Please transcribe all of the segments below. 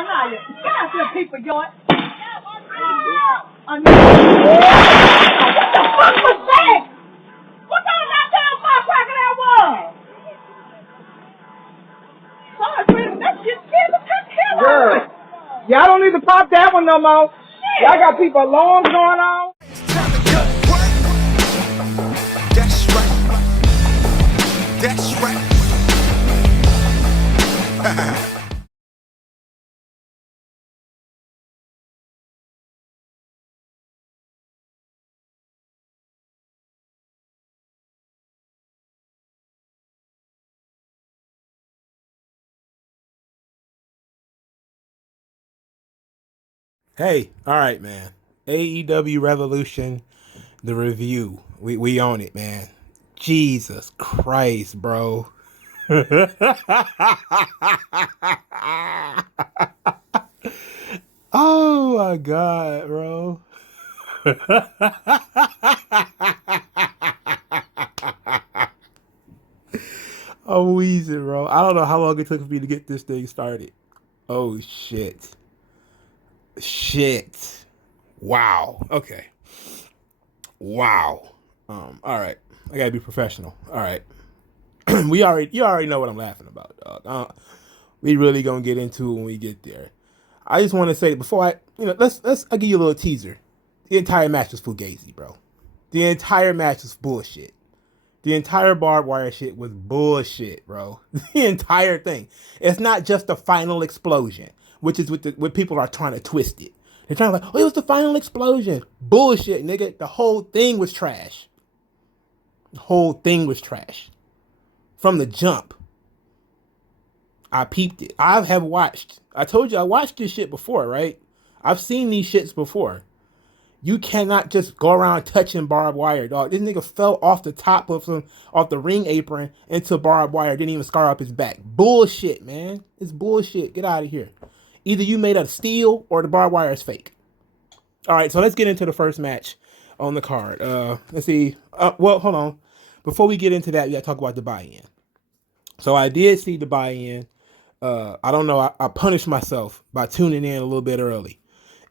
Anaya, get out there, people, yoink. What the fuck was that? What kind of goddamn firecracker that was? Sorry, that shit scared the hell out of me. Y'all don't need to pop that one no more. Y'all got people alarms going on. That's right. That's right. Hey, all right, man. AEW Revolution, the review. We own it, man. Jesus Christ, bro. Oh my God, bro. I'm wheezing, bro. I don't know how long it took for me to get this thing started. Oh shit. Shit. Wow. Okay. Wow. All right. I gotta be professional. All right. You already know what I'm laughing about, dog. We really gonna get into it when we get there. I just want to say before I'll give you a little teaser. The entire match was fugazi, bro. The entire match was bullshit. The entire barbed wire shit was bullshit, bro. The entire thing. It's not just the final explosion, which is what people are trying to twist it. They're trying to like, oh, it was the final explosion. Bullshit, nigga. The whole thing was trash. The whole thing was trash. From the jump. I peeped it. I told you I watched this shit before, right? I've seen these shits before. You cannot just go around touching barbed wire, dog. This nigga fell off the top off the ring apron into barbed wire. Didn't even scar up his back. Bullshit, man. It's bullshit. Get out of here. Either you made out of steel or the barbed wire is fake. All right, so let's get into the first match on the card. Let's see. Well, hold on. Before we get into that, we got to talk about the buy-in. So I did see the buy-in. I don't know. I punished myself by tuning in a little bit early.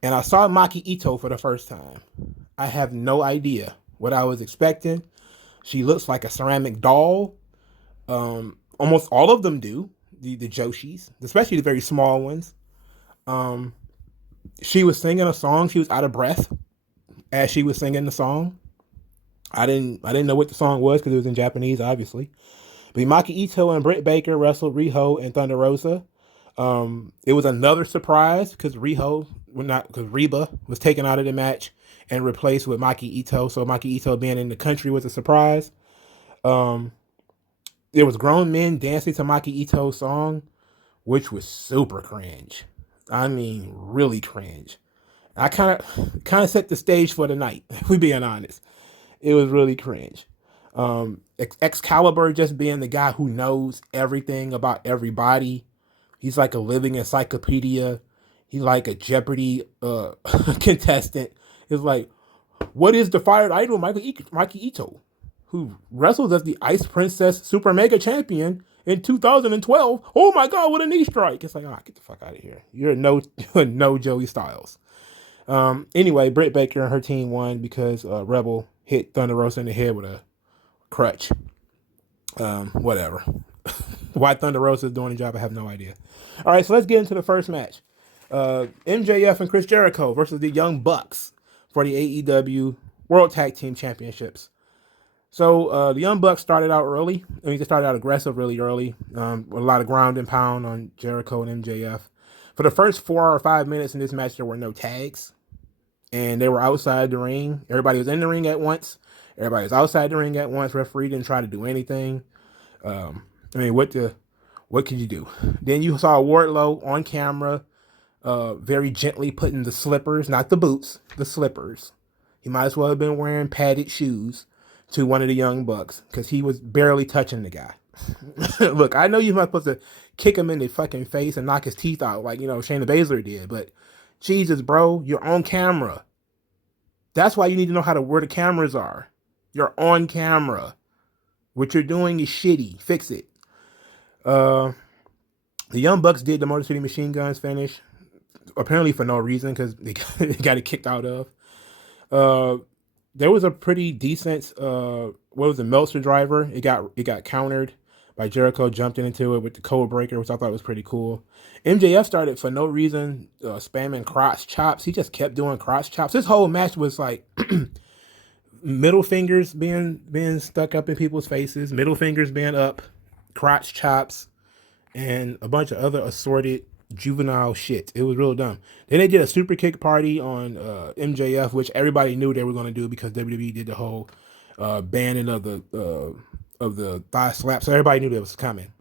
And I saw Maki Ito for the first time. I have no idea what I was expecting. She looks like a ceramic doll. Almost all of them do. The Joshis, especially the very small ones. She was singing a song. She was out of breath as she was singing the song. I didn't know what the song was because it was in Japanese, obviously. But Maki Ito and Britt Baker wrestled Riho and Thunder Rosa. It was another surprise because Reba was taken out of the match and replaced with Maki Ito. So Maki Ito being in the country was a surprise. There was grown men dancing to Maki Ito's song, which was super cringe. I mean, really cringe. I kind of set the stage for the night, if we're being honest. It was really cringe. Excalibur just being the guy who knows everything about everybody. He's like a living encyclopedia. He's like a Jeopardy contestant. It's like, what is the fired idol Maki Ito, who wrestled as the Ice Princess Super Mega Champion in 2012? Oh my God, what a knee strike. It's like, get the fuck out of here. You're no Joey Styles. Anyway, Britt Baker and her team won because Rebel hit Thunder Rosa in the head with a crutch. Whatever. Why Thunder Rosa is doing the job, I have no idea. All right, so let's get into the first match. MJF and Chris Jericho versus the Young Bucks for the AEW World Tag Team Championships. So the Young Bucks started out early. They started out aggressive really early. A lot of ground and pound on Jericho and MJF. For the first 4 or 5 minutes in this match, there were no tags. And they were outside the ring. Everybody was in the ring at once. Everybody was outside the ring at once. Referee didn't try to do anything. What could you do? Then you saw Wardlow on camera, very gently putting the slippers, not the boots, the slippers. He might as well have been wearing padded shoes to one of the Young Bucks because he was barely touching the guy. Look, I know you're not supposed to kick him in the fucking face and knock his teeth out like, Shayna Baszler did, but Jesus, bro, you're on camera. That's why you need to know where the cameras are. You're on camera. What you're doing is shitty. Fix it. The Young Bucks did the Motor City Machine Guns finish. apparently for no reason because they got it kicked out of. There was a pretty decent what was it, Meltzer driver. It got countered by Jericho, jumped into it with the code breaker, which I thought was pretty cool. MJF started for no reason spamming crotch chops. He just kept doing crotch chops. This whole match was like middle fingers being stuck up in people's faces, middle fingers being up, crotch chops, and a bunch of other assorted juvenile shit. It was real dumb. Then they did a super kick party on MJF, which everybody knew they were going to do because WWE did the whole banning of the thigh slap, so everybody knew that was coming.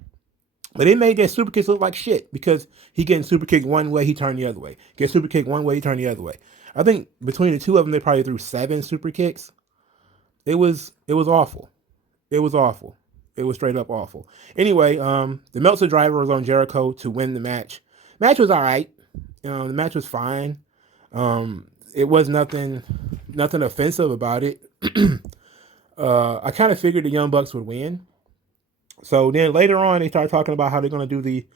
But they made their super kicks look like shit because he getting super kicked one way, he turned the other way. Get super kicked one way, he turned the other way. I think between the two of them, they probably threw 7 super kicks. It was awful. It was awful. It was straight up awful. Anyway, the Meltzer driver was on Jericho to win the match. Match was all right. The match was fine. It was nothing offensive about it. I kind of figured the Young Bucks would win. So then later on, they started talking about how they're going to do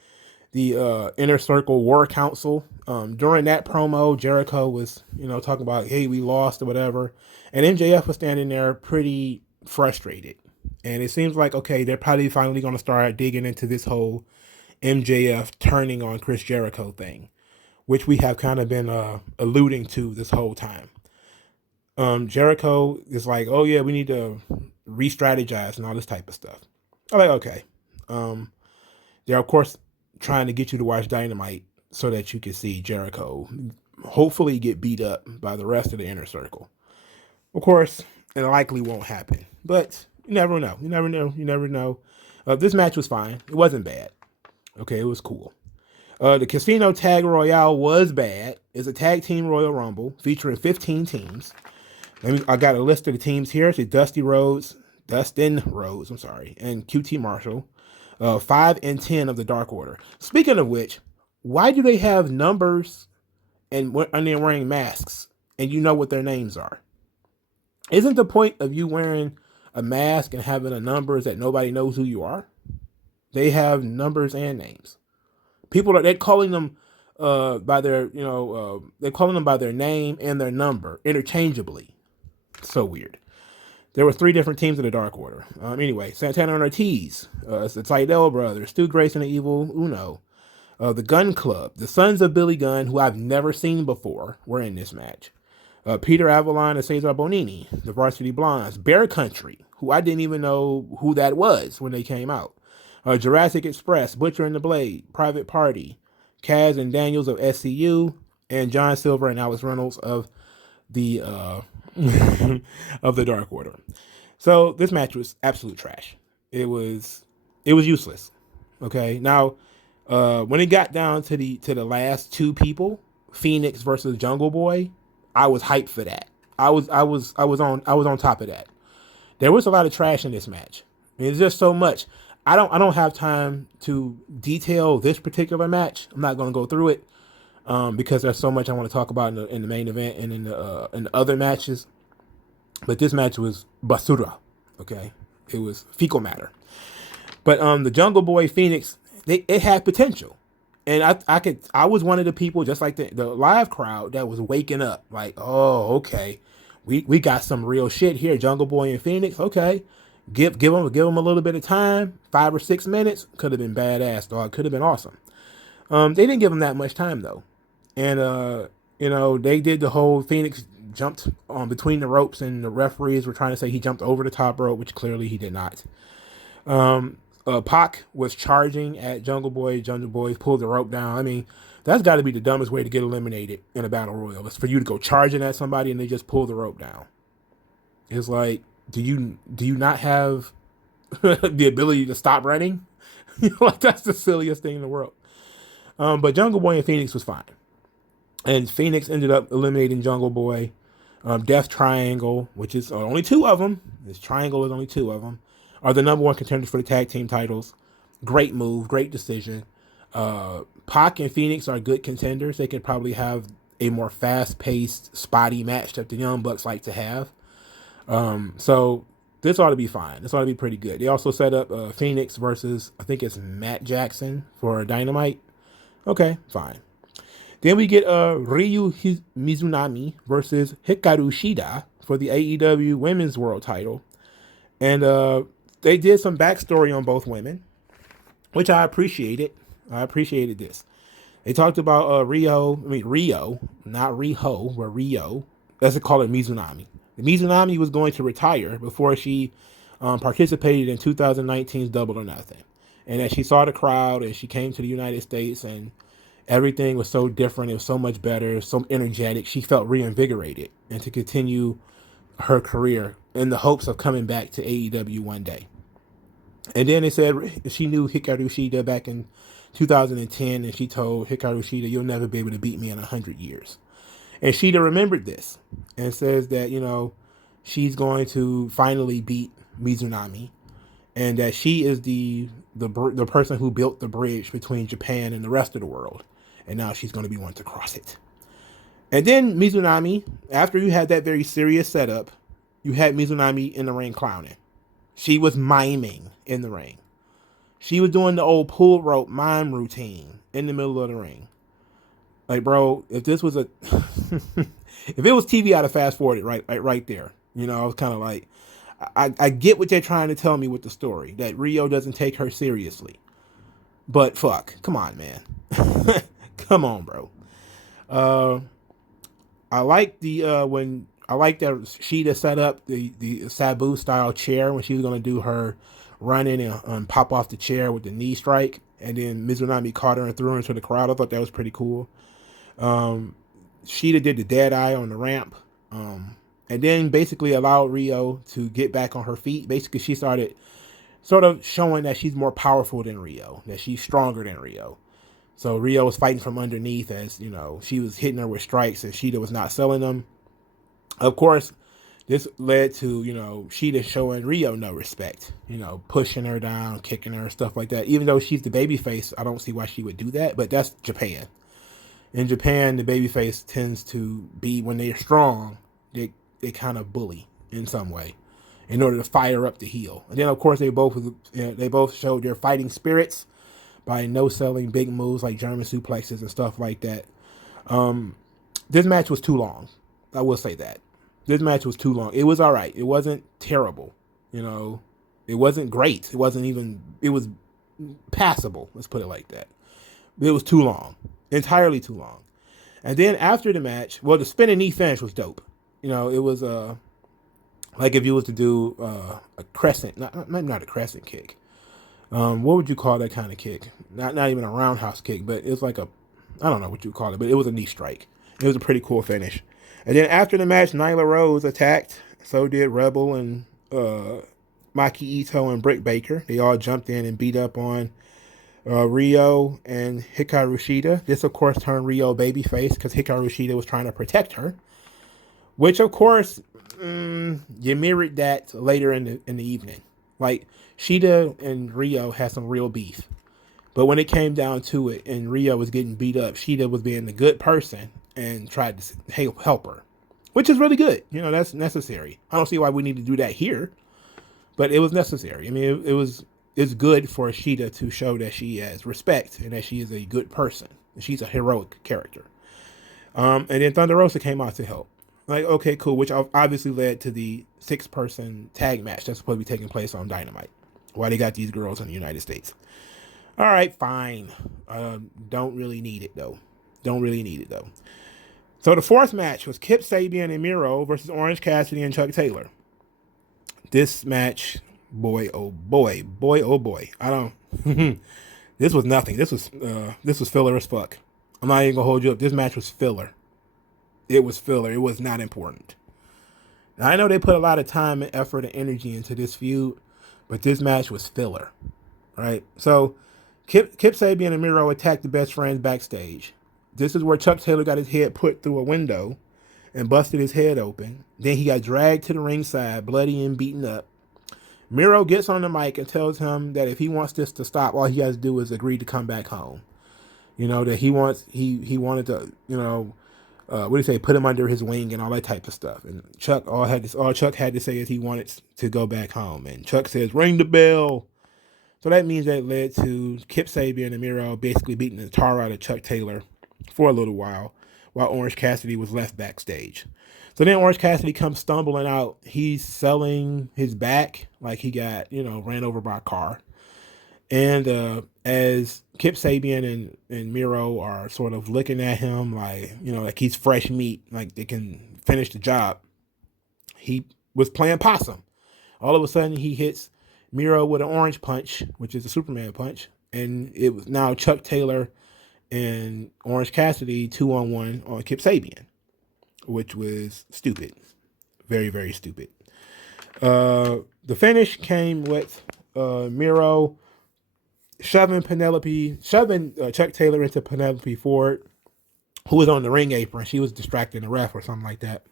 the Inner Circle War Council. During that promo, Jericho was, talking about, hey, we lost or whatever. And MJF was standing there pretty frustrated. And it seems like, okay, they're probably finally going to start digging into this whole MJF turning on Chris Jericho thing, which we have kind of been alluding to this whole time. Jericho is like, oh yeah, we need to re-strategize and all this type of stuff. I'm like, okay. They're of course trying to get you to watch Dynamite so that you can see Jericho hopefully get beat up by the rest of the Inner Circle. Of course, it likely won't happen, but you never know. You never know. This match was fine. It wasn't bad. Okay, it was cool. The Casino Tag Royale was bad. It's a tag team Royal Rumble featuring 15 teams. I got a list of the teams here. It's Dustin Rhodes, and QT Marshall. 5 and 10 of the Dark Order. Speaking of which, why do they have numbers and they're wearing masks and you know what their names are? Isn't the point of you wearing a mask and having a number is that nobody knows who you are? They have numbers and names. They're calling them by their, they're calling them by their name and their number interchangeably. So weird. There were 3 different teams of the Dark Order. Anyway, Santana and Ortiz, the Tydell brothers, Stu Grayson and Evil Uno, the Gun Club, the Sons of Billy Gunn, who I've never seen before, were in this match. Peter Avalon and Cesar Bonini, the Varsity Blondes, Bear Country, who I didn't even know who that was when they came out. Jurassic Express, Butcher and the Blade, Private Party, Kaz and Daniels of SCU, and John Silver and Alex Reynolds of the of the Dark Order. So this match was absolute trash. It was useless. Okay. Now, when it got down to the last 2 people, Phoenix versus Jungle Boy, I was hyped for that. I was on top of that. There was a lot of trash in this match. It's just so much. I don't have time to detail this particular match. I'm not going to go through it because there's so much I want to talk about in the main event and in the other matches. But this match was basura. Okay, it was fecal matter. But the Jungle Boy Phoenix, it had potential. And I was one of the people, just like the live crowd, that was waking up like, oh, okay, we got some real shit here. Jungle Boy and Phoenix, okay, give them a little bit of time, 5 or 6 minutes, could have been badass, dog. Could have been awesome. They didn't give him that much time though, and they did the whole Phoenix jumped between the ropes, and the referees were trying to say he jumped over the top rope, which clearly he did not. Pac was charging at Jungle Boy. Jungle Boy pulled the rope down. I mean, that's got to be the dumbest way to get eliminated in a battle royal. It's for you to go charging at somebody and they just pull the rope down. It's like, do you not have the ability to stop running? Like, that's the silliest thing in the world. But Jungle Boy and Phoenix was fine, and Phoenix ended up eliminating Jungle Boy. Death Triangle, which is only 2 of them. This triangle is only 2 of them. Are the number 1 contenders for the tag team titles. Great move, great decision. Pac and Phoenix are good contenders. They could probably have a more fast-paced, spotty match that the Young Bucks like to have. So this ought to be fine. This ought to be pretty good. They also set up Phoenix versus, I think it's Matt Jackson for Dynamite. Okay, fine. Then we get Ryu Mizunami versus Hikaru Shida for the AEW Women's World Title, and they did some backstory on both women, which I appreciated. I appreciated this. They talked about Rio, not Riho, but Rio. Let's call it Mizunami. The Mizunami was going to retire before she participated in 2019's Double or Nothing. And as she saw the crowd and she came to the United States and everything was so different, it was so much better, so energetic, she felt reinvigorated and to continue her career in the hopes of coming back to AEW one day. And then they said she knew Hikaru Shida back in 2010, and she told Hikaru Shida, "You'll never be able to beat me in 100 years." And Shida remembered this and says that, she's going to finally beat Mizunami, and that she is the person who built the bridge between Japan and the rest of the world, and now she's going to be one to cross it. And then Mizunami, after you had that very serious setup, you had Mizunami in the ring clowning. She was miming in the ring. She was doing the old pull rope mime routine in the middle of the ring. Like, bro, if this was if it was TV, I'd have fast forwarded right there. I was kind of like, I get what they're trying to tell me with the story, that Rio doesn't take her seriously. But fuck, come on, man. Come on, bro. I like that Shida set up the Sabu style chair when she was gonna do her run in and pop off the chair with the knee strike, and then Mizunami caught her and threw her into the crowd. I thought that was pretty cool. Shida did the dead eye on the ramp, and then basically allowed Rio to get back on her feet. Basically, she started sort of showing that she's more powerful than Rio, that she's stronger than Rio. So Rio was fighting from underneath as, she was hitting her with strikes and Shida was not selling them. Of course, this led to, Shida showing Rio no respect, pushing her down, kicking her, stuff like that. Even though she's the babyface, I don't see why she would do that, but that's Japan. In Japan, the babyface tends to be, when they're strong, they kind of bully in some way in order to fire up the heel. And then, of course, they both showed their fighting spirits by no-selling big moves like German suplexes and stuff like that. This match was too long. I will say that. This match was too long. It was all right. It wasn't terrible. It wasn't great. It was passable. Let's put it like that. It was too long. Entirely too long. And then after the match, the spinning knee finish was dope. It was like if you was to do a crescent, not a crescent kick. What would you call that kind of kick? Not even a roundhouse kick, but it's like I don't know what you call it, but it was a knee strike. It was a pretty cool finish. And then after the match, Nyla Rose attacked. So did Rebel and Maki Ito and Britt Baker. They all jumped in and beat up on Rio and Hikaru Shida. This, of course, turned Rio babyface because Hikaru Shida was trying to protect her. Which, of course, you mirrored that later in the evening. Like, Shida and Rio had some real beef. But when it came down to it and Rio was getting beat up, Shida was being the good person and tried to help her. Which is really good. That's necessary. I don't see why we need to do that here. But it was necessary. I mean, it's good for Shida to show that she has respect and that she is a good person. She's a heroic character. And then Thunder Rosa came out to help. Like, okay, cool. Which obviously led to the 6-person tag match that's supposed to be taking place on Dynamite. Why they got these girls in the United States. All right, fine. Don't really need it, though. So the fourth match was Kip Sabian and Miro versus Orange Cassidy and Chuck Taylor. This match, boy, oh boy. I don't. This was nothing. This was filler as fuck. I'm not even gonna hold you up. This match was filler. It was filler. It was not important. Now, I know they put a lot of time and effort and energy into this feud, but this match was filler. Right? So Kip Sabian and Miro attacked the best friends backstage. This is where Chuck Taylor got his head put through a window and busted his head open. Then he got dragged to the ringside, bloody and beaten up. Miro gets on the mic and tells him that if he wants this to stop, all he has to do is agree to come back home. That he wanted to, what do you say, put him under his wing and all that type of stuff. And Chuck, all Chuck had to say is he wanted to go back home. And Chuck says, ring the bell. So that means that led to Kip Sabian and Miro basically beating the tar out of Chuck Taylor for a little while Orange Cassidy was left backstage. So then Orange Cassidy comes stumbling out. He's selling his back like he got, ran over by a car. And as Kip Sabian and Miro are sort of looking at him like he's fresh meat, like they can finish the job, he was playing possum. All of a sudden, he hits Miro with an orange punch, which is a Superman punch. And it was now Chuck Taylor and Orange Cassidy 2-on-1 on Kip Sabian, which was stupid. Very, very stupid. The finish came with Miro shoving Chuck Taylor into Penelope Ford, who was on the ring apron. She was distracting the ref or something like that.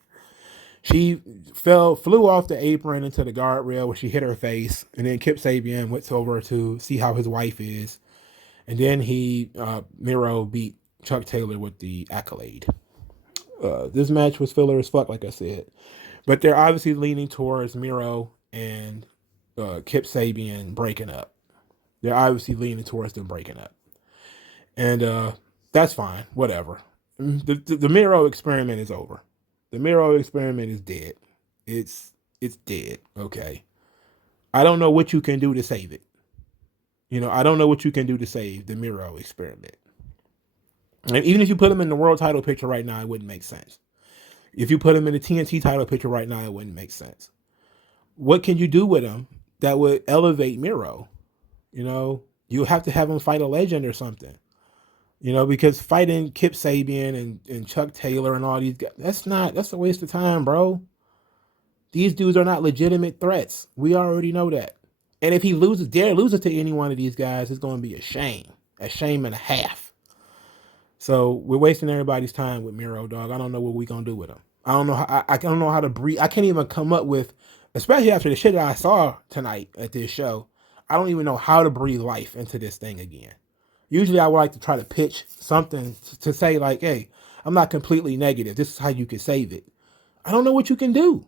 She flew off the apron into the guardrail where she hit her face, and then Kip Sabian went over to see how his wife is, and then Miro beat Chuck Taylor with the accolade. This match was filler as fuck, like I said, but they're obviously leaning towards Miro and Kip Sabian breaking up. They're obviously leaning towards them breaking up, and that's fine. Whatever. The Miro experiment is over. The Miro experiment is dead. It's dead. Okay. I don't know what you can do to save it. I don't know what you can do to save the Miro experiment. And even if you put him in the world title picture right now, it wouldn't make sense. If you put him in the TNT title picture right now, it wouldn't make sense. What can you do with him that would elevate Miro? You have to have him fight a legend or something. Because fighting Kip Sabian and Chuck Taylor and all these guys, that's a waste of time, bro. These dudes are not legitimate threats. We already know that. And if he dare loses to any one of these guys, it's going to be a shame and a half. So we're wasting everybody's time with Miro, dog. I don't know what we're going to do with him. I don't know. I don't know how to breathe. I can't even come up with, especially after the shit that I saw tonight at this show, I don't even know how to breathe life into this thing again. Usually I would like to try to pitch something to say like, hey, I'm not completely negative. This is how you can save it. I don't know what you can do.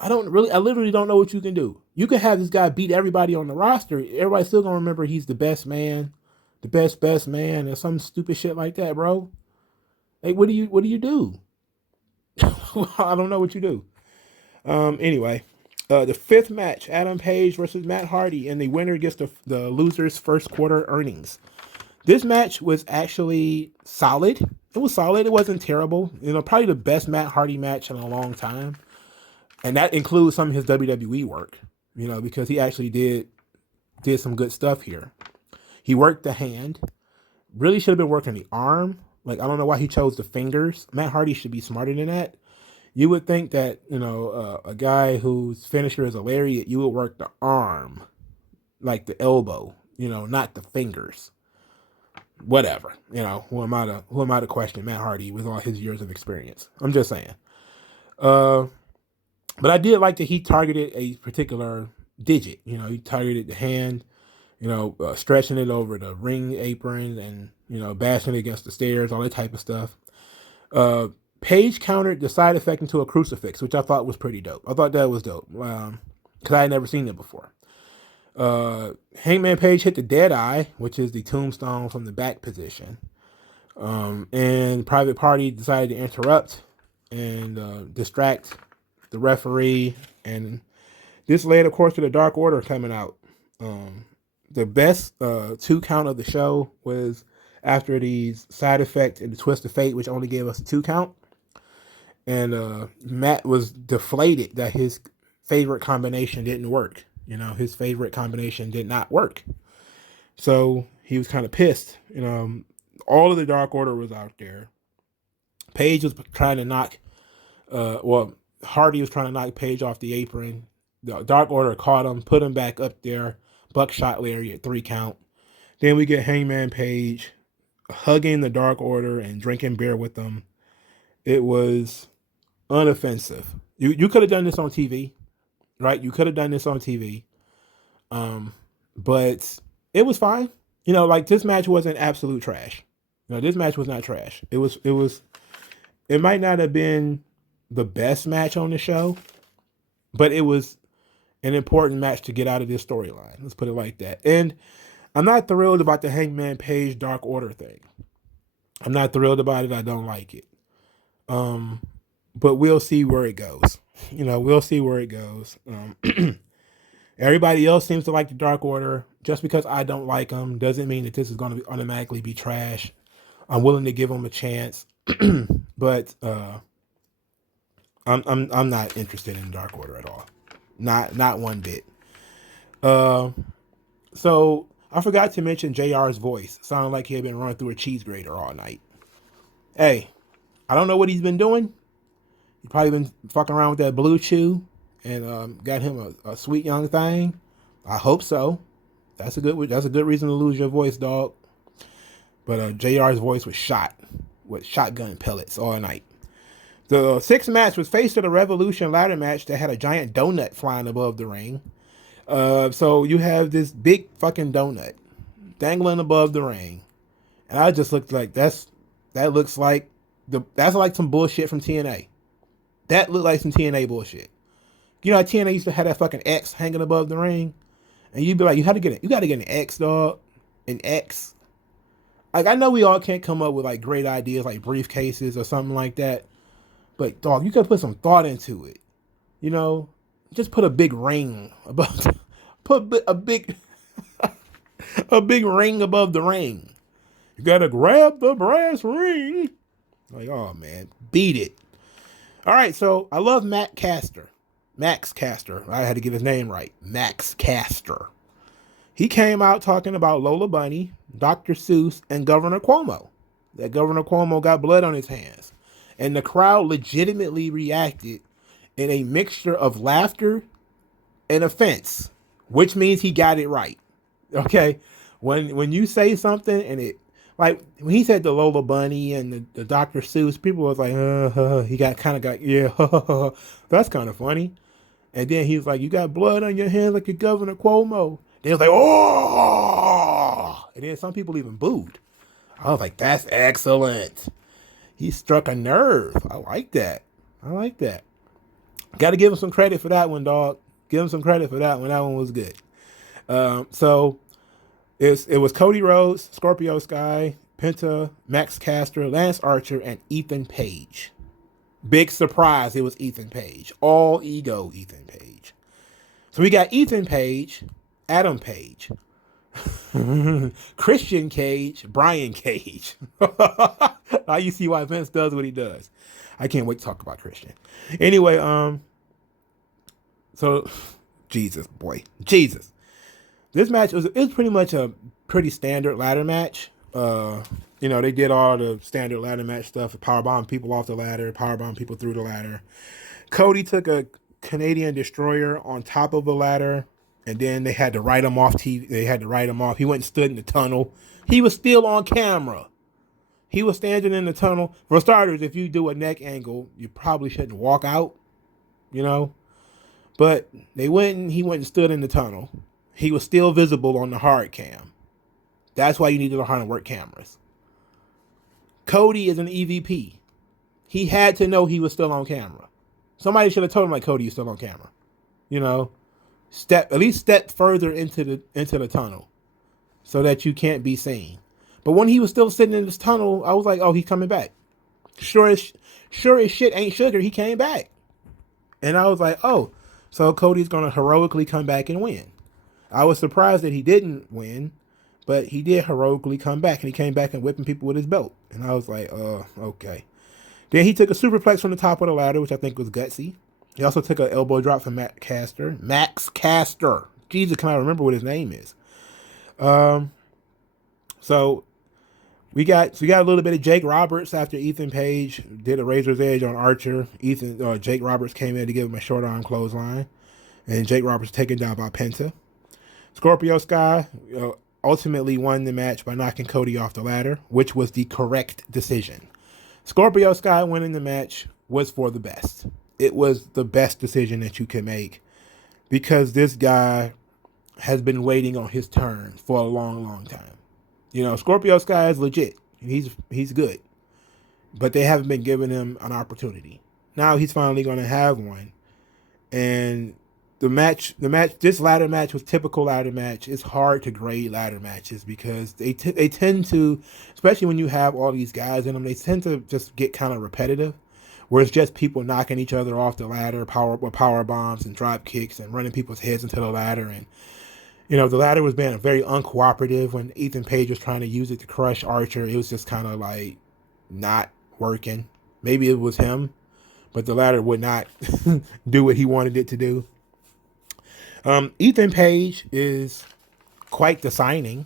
I literally don't know what you can do. You can have this guy beat everybody on the roster. Everybody's still going to remember he's the best man, the best man, or some stupid shit like that, bro. Hey, what do you do? I don't know what you do. Anyway, the fifth match, Adam Page versus Matt Hardy, and the winner gets the loser's first quarter earnings. This match was actually solid. It was solid. It wasn't terrible. Probably the best Matt Hardy match in a long time. And that includes some of his WWE work, because he actually did some good stuff here. He worked the hand. Really should have been working the arm. Like, I don't know why he chose the fingers. Matt Hardy should be smarter than that. You would think that, a guy whose finisher is a lariat, you would work the arm, like the elbow, not the fingers. Whatever, who am I to question Matt Hardy with all his years of experience? I'm just saying. But I did like that he targeted a particular digit. He targeted the hand, stretching it over the ring apron and, bashing it against the stairs, all that type of stuff. Page countered the side effect into a crucifix, which I thought was pretty dope. I thought that was dope because I had never seen it before. Hangman Page hit the dead eye, which is the tombstone from the back position. And Private Party decided to interrupt and distract the referee. And this led, of course, to the Dark Order coming out. The best 2 count of the show was after these side effect and the twist of fate, which only gave us a 2 count. And Matt was deflated that his favorite combination didn't work. His favorite combination did not work. So he was kind of pissed. All of the Dark Order was out there. Page was trying to knock, Hardy was trying to knock Page off the apron. The Dark Order caught him, put him back up there, buckshot lariat, 3 count. Then we get Hangman Page hugging the Dark Order and drinking beer with them. It was unoffensive. You could have done this on TV. Right, you could have done this on TV, but it was fine. This match wasn't absolute trash. This match was not trash. It might not have been the best match on the show, but it was an important match to get out of this storyline. Let's put it like that. And I'm not thrilled about the Hangman Page Dark Order thing. I'm not thrilled about it. I don't like it. But we'll see where it goes. We'll see where it goes. Everybody else seems to like the Dark Order. Just because I don't like them doesn't mean that this is going to automatically be trash. I'm willing to give them a chance, but I'm not interested in Dark Order at all. Not one bit. So I forgot to mention JR's voice. Sounded like he had been running through a cheese grater all night. Hey, I don't know what he's been doing. He's probably been fucking around with that blue chew and got him a sweet young thing. I hope so. That's a good reason to lose your voice, dog. But JR's voice was shot with shotgun pellets all night. The sixth match was Face of the Revolution ladder match that had a giant donut flying above the ring. So you have this big fucking donut dangling above the ring, and I just looked like that's like some bullshit from TNA. That looked like some TNA bullshit. You know how TNA used to have that fucking X hanging above the ring, and you'd be like, you got to get an X, dog, an X. Like, I know we all can't come up with like great ideas like briefcases or something like that, but dog, you could put some thought into it. Just put a big ring above, put a big ring above the ring. You gotta grab the brass ring. Like, oh man, beat it. All right, so I love Max Caster. I had to get his name right. Max Caster. He came out talking about Lola Bunny, Dr. Seuss, and Governor Cuomo. That Governor Cuomo got blood on his hands. And the crowd legitimately reacted in a mixture of laughter and offense, which means he got it right. Okay? When you say something and it, like when he said the Lola Bunny and the Dr. Seuss, people was like, he got, yeah, that's kind of funny. And then he was like, you got blood on your hands like your Governor Cuomo. They was like, oh! And then some people even booed. I was like, that's excellent. He struck a nerve. I like that. Got to give him some credit for that one, dog. Give him some credit for that one. That one was good. So it was Cody Rhodes, Scorpio Sky, Penta, Max Caster, Lance Archer, and Ethan Page. Big surprise, it was Ethan Page. All ego Ethan Page. So we got Ethan Page, Adam Page, Christian Cage, Brian Cage. Now you see why Vince does what he does. I can't wait to talk about Christian. Anyway, so Jesus. This match it was pretty much a pretty standard ladder match. They did all the standard ladder match stuff, powerbomb people off the ladder, powerbomb people through the ladder. Cody took a Canadian destroyer on top of a ladder, and then they had to write him off TV. They had to write him off. He went and stood in the tunnel. He was still on camera. He was standing in the tunnel. For starters, if you do a neck angle, you probably shouldn't walk out, But he went and stood in the tunnel. He was still visible on the hard cam. That's why you need to learn how to work cameras. Cody is an EVP. He had to know he was still on camera. Somebody should have told him like, Cody, you're still on camera. At least step further into the tunnel so that you can't be seen. But when he was still sitting in this tunnel, I was like, oh, he's coming back. Sure as shit ain't sugar, he came back. And I was like, oh, so Cody's going to heroically come back and win. I was surprised that he didn't win, but he did heroically come back, and he came back and whipping people with his belt. And I was like, okay. Then he took a superplex from the top of the ladder, which I think was gutsy. He also took an elbow drop from Max Caster. Jesus, can I remember what his name is? So we got a little bit of Jake Roberts after Ethan Page did a Razor's Edge on Archer. Jake Roberts came in to give him a short arm clothesline, and Jake Roberts taken down by Penta. Scorpio Sky ultimately won the match by knocking Cody off the ladder, which was the correct decision. Scorpio Sky winning the match was for the best. It was the best decision that you could make because this guy has been waiting on his turn for a long, long time. Scorpio Sky is legit. He's good. But they haven't been giving him an opportunity. Now he's finally going to have one. And this ladder match was typical ladder match. It's hard to grade ladder matches because they tend to, especially when you have all these guys in them, they tend to just get kind of repetitive, where it's just people knocking each other off the ladder, power bombs and drop kicks and running people's heads into the ladder. And the ladder was being very uncooperative when Ethan Page was trying to use it to crush Archer. It was just kind of like not working. Maybe it was him, but the ladder would not do what he wanted it to do. Ethan Page is quite the signing.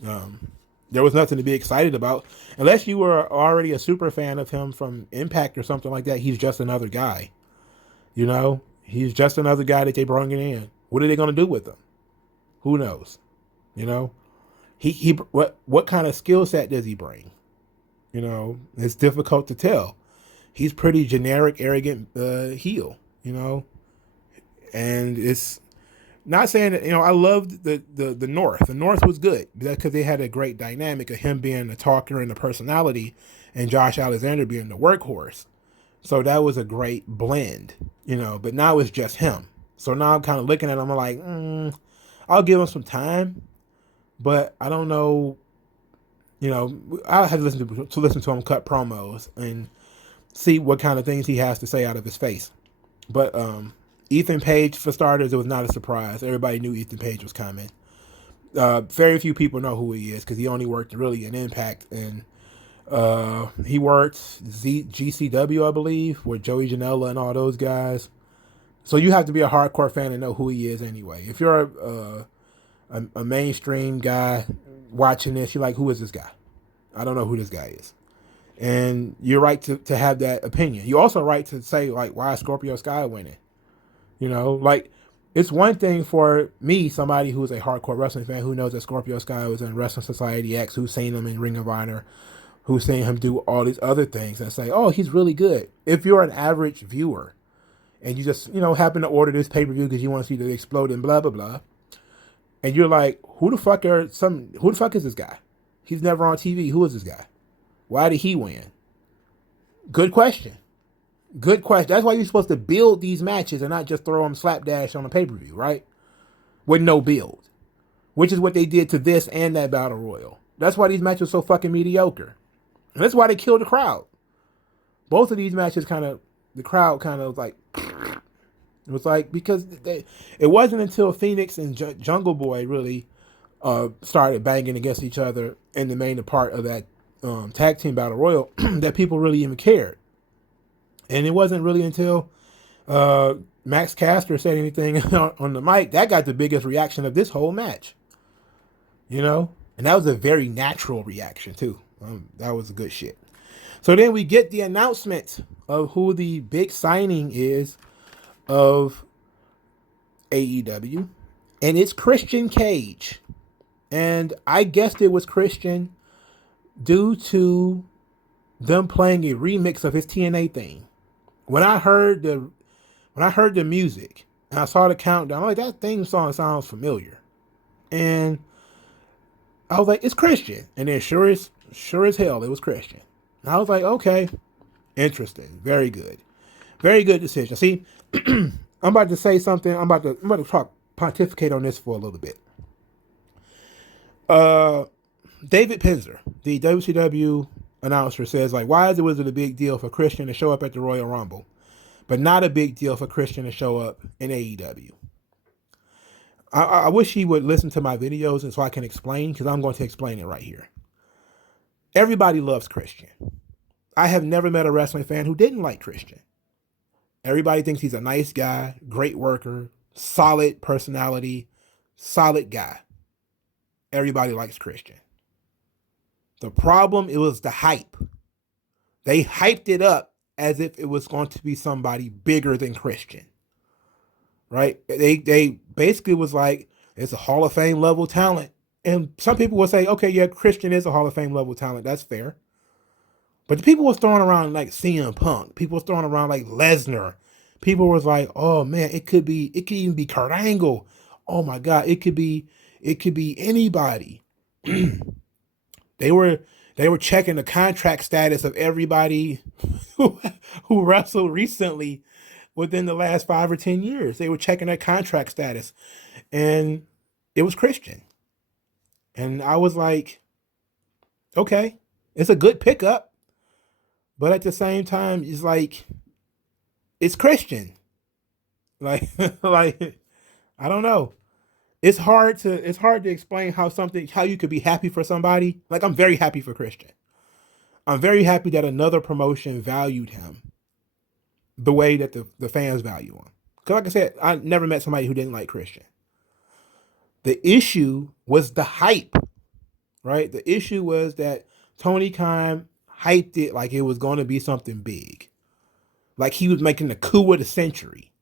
There was nothing to be excited about. Unless you were already a super fan of him from Impact or something like that, he's just another guy. He's just another guy that they brought in. What are they going to do with him? Who knows? What kind of skill set does he bring? It's difficult to tell. He's pretty generic, arrogant heel, and it's not saying that, I loved the North. The North was good because they had a great dynamic of him being the talker and the personality and Josh Alexander being the workhorse. So that was a great blend, but now it's just him. So now I'm kind of looking at him, I'm like, I'll give him some time, but I don't know, I'll have to listen to him cut promos and see what kind of things he has to say out of his face. But, Ethan Page, for starters, it was not a surprise. Everybody knew Ethan Page was coming. Very few people know who he is because he only worked really in Impact. And he worked GCW, I believe, with Joey Janela and all those guys. So you have to be a hardcore fan to know who he is anyway. If you're a mainstream guy watching this, you're like, who is this guy? I don't know who this guy is. And you're right to have that opinion. You're also right to say, like, why is Scorpio Sky winning? It's one thing for me, somebody who's a hardcore wrestling fan who knows that Scorpio Sky was in Wrestling Society X, who's seen him in Ring of Honor, who's seen him do all these other things, and say, oh, he's really good. If you're an average viewer and you just, happen to order this pay-per-view because you want to see the explode and blah, blah, blah, and you're like, who the fuck is this guy? He's never on TV. Who is this guy? Why did he win? Good question. That's why you're supposed to build these matches and not just throw them slapdash on a pay-per-view, right? With no build. Which is what they did to this and that Battle Royal. That's why these matches are so fucking mediocre. And that's why they killed the crowd. Both of these matches the crowd was like, it was like, because it wasn't until Phoenix and Jungle Boy really started banging against each other in the main part of that tag team Battle Royal that people really even cared. And it wasn't really until Max Caster said anything on the mic that got the biggest reaction of this whole match. And that was a very natural reaction too. That was good shit. So then we get the announcement of who the big signing is of AEW. And it's Christian Cage. And I guessed it was Christian due to them playing a remix of his TNA theme. When I heard the music and I saw the countdown, I'm like, that theme song sounds familiar. And I was like, it's Christian. And then sure as hell, it was Christian. And I was like, okay, interesting. Very good. Very good decision. See, I'm about to say something. I'm about to pontificate on this for a little bit. David Penzer, the WCW announcer, says, like, why is it a big deal for Christian to show up at the Royal Rumble, but not a big deal for Christian to show up in AEW? I wish he would listen to my videos and so I can explain, because I'm going to explain it right here. Everybody loves Christian. I have never met a wrestling fan who didn't like Christian. Everybody thinks he's a nice guy, great worker, solid personality, solid guy. Everybody likes Christian. The problem, it was the hype. They hyped it up as if it was going to be somebody bigger than Christian. Right? They basically was like, it's a Hall of Fame level talent. And some people will say, okay, yeah, Christian is a Hall of Fame level talent. That's fair. But the people was throwing around like CM Punk. People was throwing around like Lesnar. People was like, oh man, it could even be Kurt Angle. Oh my God, it could be anybody. They were checking the contract status of everybody who wrestled recently within the last 5 or 10 years. They were checking their contract status, and it was Christian. And I was like, okay, it's a good pickup, but at the same time, it's like, it's Christian. Like, like, I don't know. It's hard to explain how you could be happy for somebody. Like, I'm very happy for Christian. I'm very happy that another promotion valued him the way that the fans value him. Because like I said, I never met somebody who didn't like Christian. The issue was the hype, right? The issue was that Tony Khan hyped it like it was going to be something big. Like he was making the coup of the century.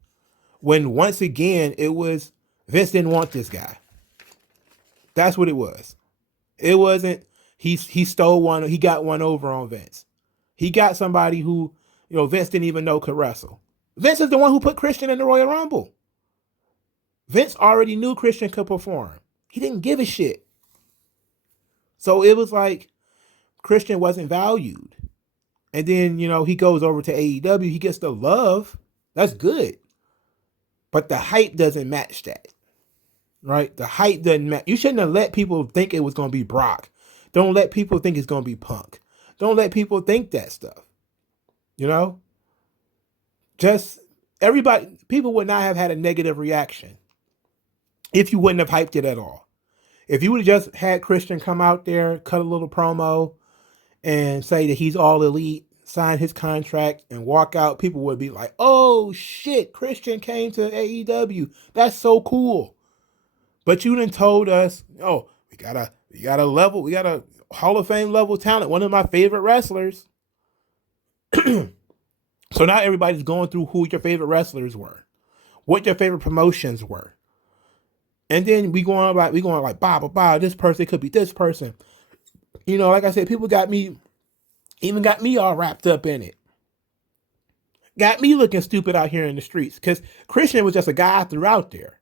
When once again, it was Vince didn't want this guy. That's what it was. It wasn't he stole one, he got one over on Vince. He got somebody who, Vince didn't even know could wrestle. Vince is the one who put Christian in the Royal Rumble. Vince already knew Christian could perform. He didn't give a shit. So it was like Christian wasn't valued. And then, he goes over to AEW. He gets the love. That's good. But the hype doesn't match that. Right? The hype doesn't match. You shouldn't have let people think it was going to be Brock. Don't let people think it's going to be Punk. Don't let people think that stuff. Just people would not have had a negative reaction if you wouldn't have hyped it at all. If you would have just had Christian come out there, cut a little promo, and say that he's all elite, sign his contract, and walk out, people would be like, oh shit, Christian came to AEW. That's so cool. But you done told us, oh, we got a Hall of Fame level talent, one of my favorite wrestlers. So now everybody's going through who your favorite wrestlers were, what your favorite promotions were. And then we going like, bah, this person could be this person. Like I said, people got me all wrapped up in it. Got me looking stupid out here in the streets because Christian was just a guy I threw out there.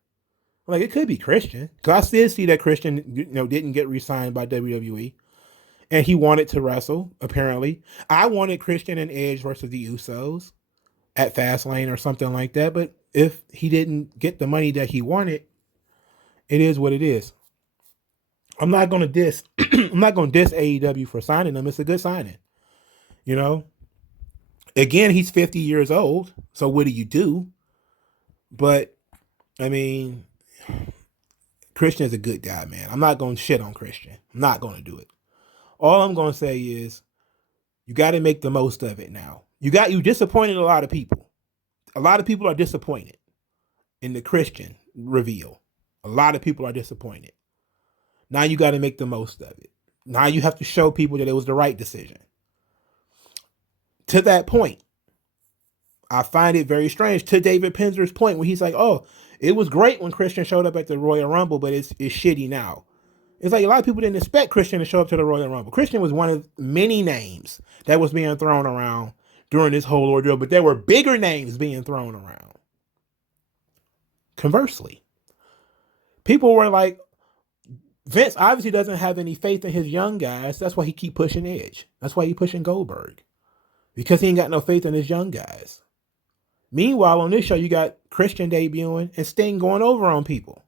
Like, it could be Christian. Because I still see that Christian, didn't get re-signed by WWE. And he wanted to wrestle, apparently. I wanted Christian and Edge versus the Usos at Fastlane or something like that. But if he didn't get the money that he wanted, it is what it is. I'm not going to diss AEW for signing him. It's a good signing. Again, he's 50 years old. So what do you do? But, I mean, Christian is a good guy, man. I'm not going to shit on Christian. I'm not going to do it. All I'm going to say is you got to make the most of it now. You disappointed a lot of people. A lot of people are disappointed in the Christian reveal. A lot of people are disappointed. Now you got to make the most of it. Now you have to show people that it was the right decision. To that point, I find it very strange, to David Penzer's point, when he's like, oh, it was great when Christian showed up at the Royal Rumble, but it's shitty now. It's like a lot of people didn't expect Christian to show up to the Royal Rumble. Christian was one of many names that was being thrown around during this whole ordeal, but there were bigger names being thrown around. Conversely, people were like, Vince obviously doesn't have any faith in his young guys. That's why he keep pushing Edge. That's why he pushing Goldberg. Because he ain't got no faith in his young guys. Meanwhile, on this show, you got Christian debuting and Sting going over on people.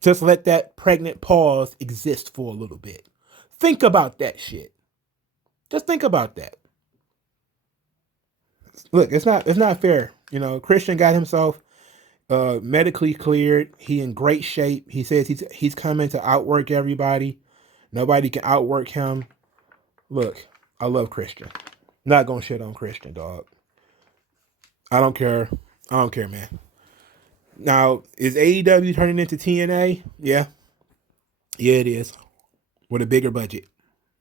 Just let that pregnant pause exist for a little bit. Think about that shit. Just think about that. Look, it's not fair. Christian got himself medically cleared. He in great shape. He says he's coming to outwork everybody. Nobody can outwork him. Look, I love Christian. Not gonna shit on Christian, dog. I don't care. Man. Now, is AEW turning into TNA? Yeah. Yeah, it is. With a bigger budget.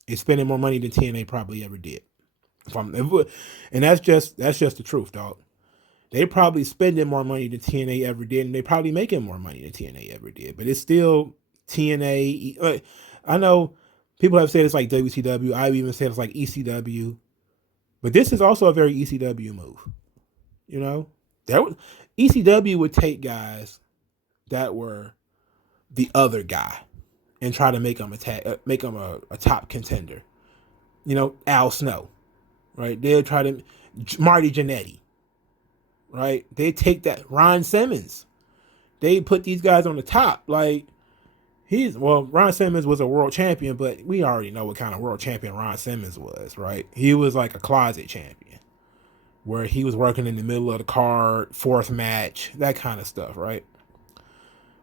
It's spending more money than TNA probably ever did. And that's just the truth, dog. They probably spending more money than TNA ever did, and they probably making more money than TNA ever did. But it's still TNA. I know people have said it's like WCW. I've even said it's like ECW. But this is also a very ECW move. ECW would take guys that were the other guy and try to make them a top contender. Al Snow. right? They'll try to Marty Jannetty, right? They take that Ron Simmons. They put these guys on the top. Like Ron Simmons was a world champion, but we already know what kind of world champion Ron Simmons was, right? He was like a closet champion, where he was working in the middle of the card, fourth match, that kind of stuff, right?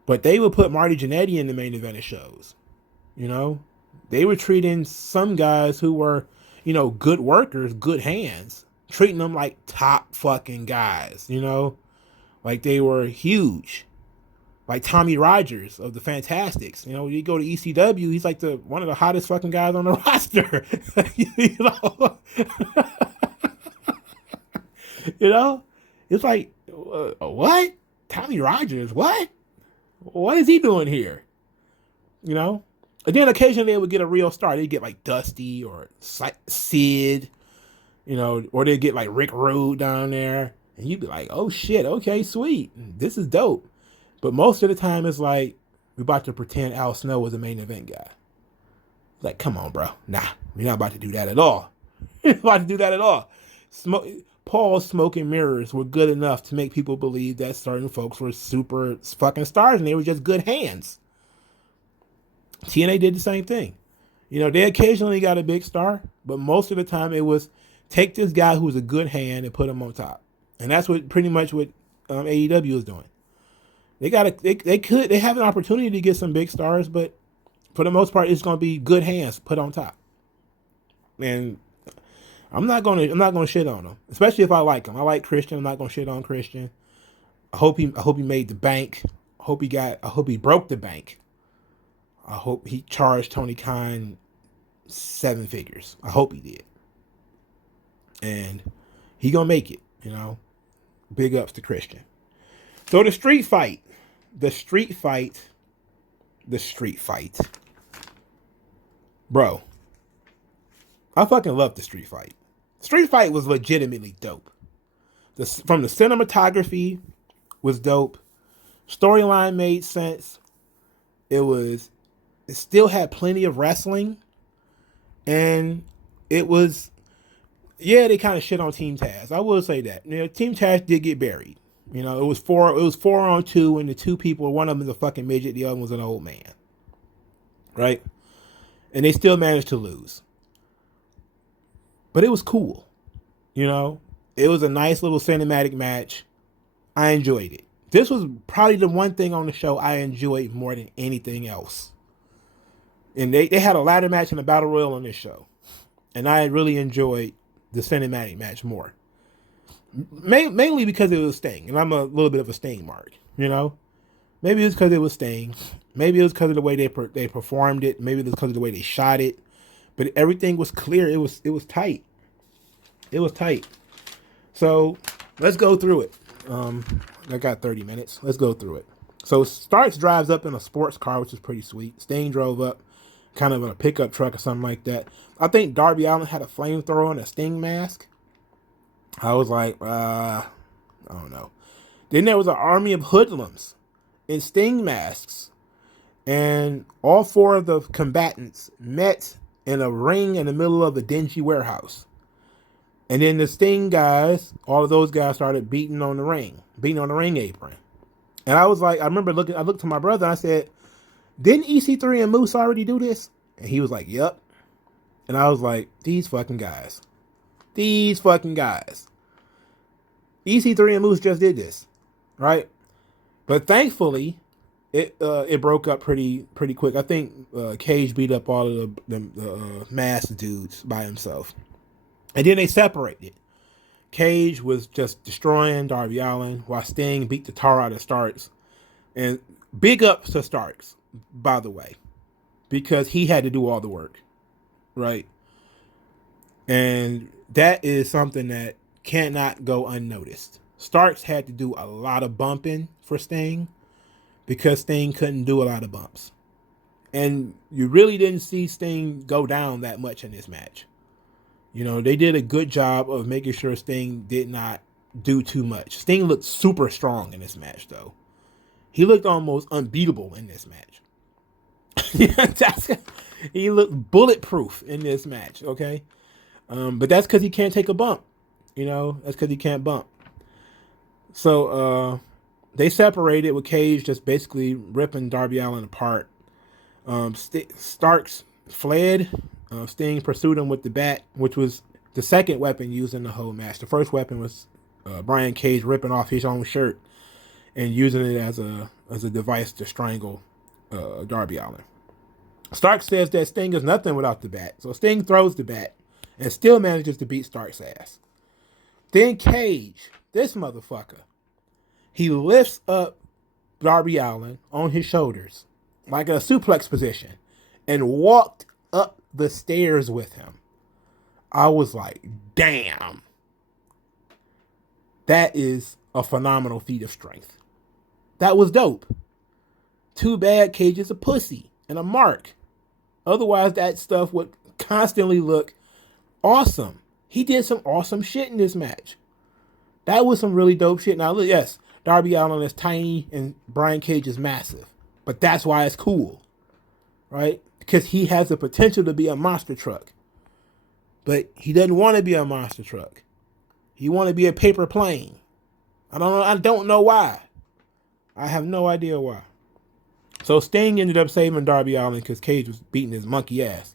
But they would put Marty Jannetty in the main event of shows. You know, they were treating some guys who were, good workers, good hands, treating them like top fucking guys, like they were huge. Like Tommy Rogers of the Fantastics. You go to ECW, he's like one of the hottest fucking guys on the roster. It's like, what? Tommy Rogers, what? What is he doing here? And then occasionally they would get a real star. They'd get like Dusty or Sid, or they'd get like Rick Rude down there. And you'd be like, oh shit, okay, sweet. This is dope. But most of the time it's like, we're about to pretend Al Snow was the main event guy. Like, come on, bro. Nah, we're not about to do that at all. We're not about to do that at all. Paul's smoke and mirrors were good enough to make people believe that certain folks were super fucking stars and they were just good hands. TNA did the same thing. They occasionally got a big star, but most of the time it was take this guy who's a good hand and put him on top. And that's pretty much what AEW is doing. They have an opportunity to get some big stars, but for the most part, it's going to be good hands put on top. And I'm not going to shit on them, especially if I like him. I like Christian. I'm not going to shit on Christian. I hope he made the bank. I hope he broke the bank. I hope he charged Tony Khan 7 figures. I hope he did. And he gonna make it, Big ups to Christian. So the street fight. Bro, I fucking love the street fight. Street fight was legitimately dope. From the cinematography was dope. Storyline made sense. It still had plenty of wrestling. And it was, they kind of shit on Team Taz. I will say that. Team Taz did get buried. It was 4-on-2, and the two people, one of them is a fucking midget, the other one was an old man. Right? And they still managed to lose. But it was cool. It was a nice little cinematic match. I enjoyed it. This was probably the one thing on the show I enjoyed more than anything else. And they had a ladder match and a battle royal on this show. And I really enjoyed the cinematic match more. Mainly because it was Sting. And I'm a little bit of a Sting mark, Maybe it was because it was Sting. Maybe it was because of the way they performed it. Maybe it was because of the way they shot it. But everything was clear. It was tight. It was tight. So let's go through it. I got 30 minutes. Let's go through it. So Starks drives up in a sports car, which is pretty sweet. Sting drove up kind of in a pickup truck or something like that. I think Darby Allin had a flamethrower and a Sting mask. I was like, I don't know. Then there was an army of hoodlums in Sting masks. And all 4 of the combatants met in a ring in the middle of a dingy warehouse. And then the Sting guys, all of those guys started beating on the ring apron. And I was like, I looked to my brother and I said, didn't EC3 and Moose already do this? And he was like, yep. And I was like, these fucking guys. EC3 and Moose just did this, right? But thankfully, it broke up pretty quick. I think Cage beat up all of the masked dudes by himself. And then they separated. Cage was just destroying Darby Allin while Sting beat the tar out of Starks. And big ups to Starks, by the way, because he had to do all the work, right? And that is something that cannot go unnoticed. Starks had to do a lot of bumping for Sting because Sting couldn't do a lot of bumps. And you really didn't see Sting go down that much in this match. They did a good job of making sure Sting did not do too much. Sting looked super strong in this match, though. He looked almost unbeatable in this match. He looked bulletproof in this match, okay? But that's because he can't take a bump. That's because he can't bump. So they separated with Cage just basically ripping Darby Allin apart. Starks fled. Sting pursued him with the bat, which was the second weapon used in the whole match. The first weapon was Brian Cage ripping off his own shirt and using it as a device to strangle Darby Allin. Stark says that Sting is nothing without the bat, so Sting throws the bat and still manages to beat Stark's ass. Then Cage, this motherfucker, he lifts up Darby Allin on his shoulders, like in a suplex position, and walked up the stairs with him. I was like, damn. That is a phenomenal feat of strength. That was dope. Too bad Cage is a pussy and a mark. Otherwise, that stuff would constantly look awesome. He did some awesome shit in this match. That was some really dope shit. Now, yes, Darby Allin is tiny and Brian Cage is massive. But that's why it's cool. Right? Because he has the potential to be a monster truck. But he doesn't want to be a monster truck. He want to be a paper plane. I don't know why. I have no idea why. So Sting ended up saving Darby Allin because Cage was beating his monkey ass.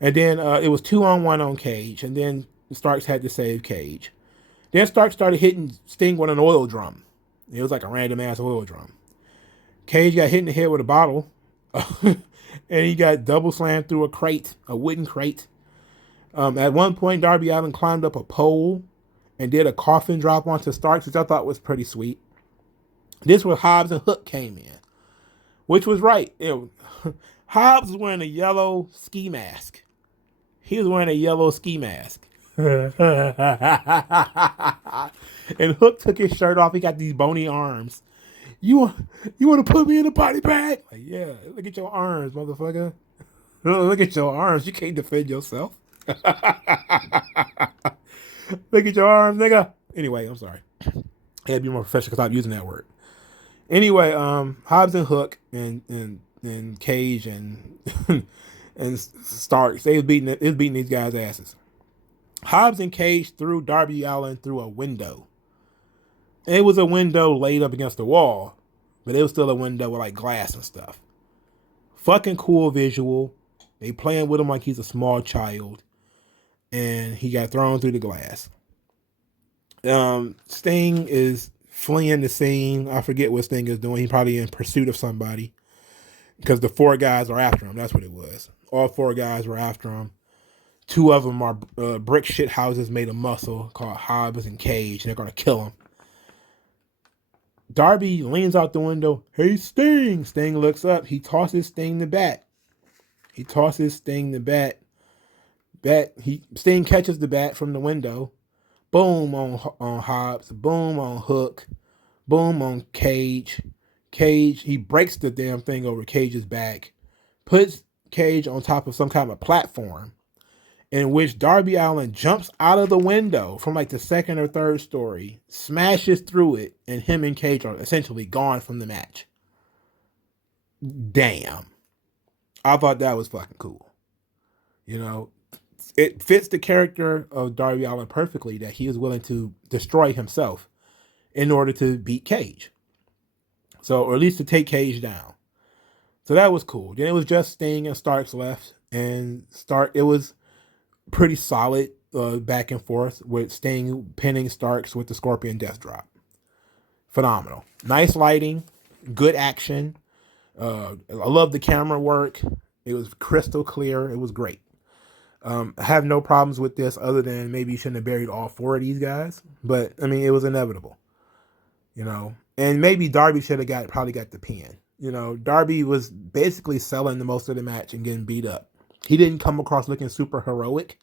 And then it was 2-on-1 on Cage. And then Starks had to save Cage. Then Starks started hitting Sting with an oil drum. It was like a random ass oil drum. Cage got hit in the head with a bottle. And he got double slammed through a wooden crate. At one point, Darby Allin climbed up a pole and did a coffin drop onto Starks, which I thought was pretty sweet. This was Hobbs and Hook came in, which was right. Hobbs was wearing a yellow ski mask. He was wearing a yellow ski mask. And Hook took his shirt off. He got these bony arms. You want to put me in a body bag? Like, yeah, look at your arms, motherfucker. Look at your arms. You can't defend yourself. Look at your arms, nigga. Anyway, I'm sorry. I had to be more professional because I'm using that word. Anyway, Hobbs and Hook and Cage and and Starks, they was beating these guys' asses. Hobbs and Cage threw Darby Allin through a window. And it was a window laid up against the wall, but it was still a window with like glass and stuff. Fucking cool visual. They playing with him like he's a small child. And he got thrown through the glass. Sting is fleeing the scene. I forget what Sting is doing. He's probably in pursuit of somebody. Because the 4 guys are after him. That's what it was. All 4 guys were after him. 2 of them are brick shit houses made of muscle called Hobbs and Cage. And they're going to kill him. Darby leans out the window. Hey, Sting. Sting looks up. He tosses Sting the bat. Sting catches the bat from the window. Boom on Hobbs. Boom on Hook. Boom on Cage. He breaks the damn thing over Cage's back. Puts Cage on top of some kind of platform in which Darby Allin jumps out of the window from like the 2nd or 3rd story, smashes through it, and him and Cage are essentially gone from the match. Damn. I thought that was fucking cool. It fits the character of Darby Allin perfectly that he was willing to destroy himself in order to beat Cage. So, or at least to take Cage down. So that was cool. Then it was just Sting and Starks left. And it was pretty solid back and forth with Sting pinning Starks with the Scorpion Death Drop. Phenomenal. Nice lighting. Good action. I love the camera work. It was crystal clear. It was great. I have no problems with this other than maybe you shouldn't have buried all 4 of these guys. But, I mean, it was inevitable. And maybe Darby should have probably got the pin. Darby was basically selling the most of the match and getting beat up. He didn't come across looking super heroic,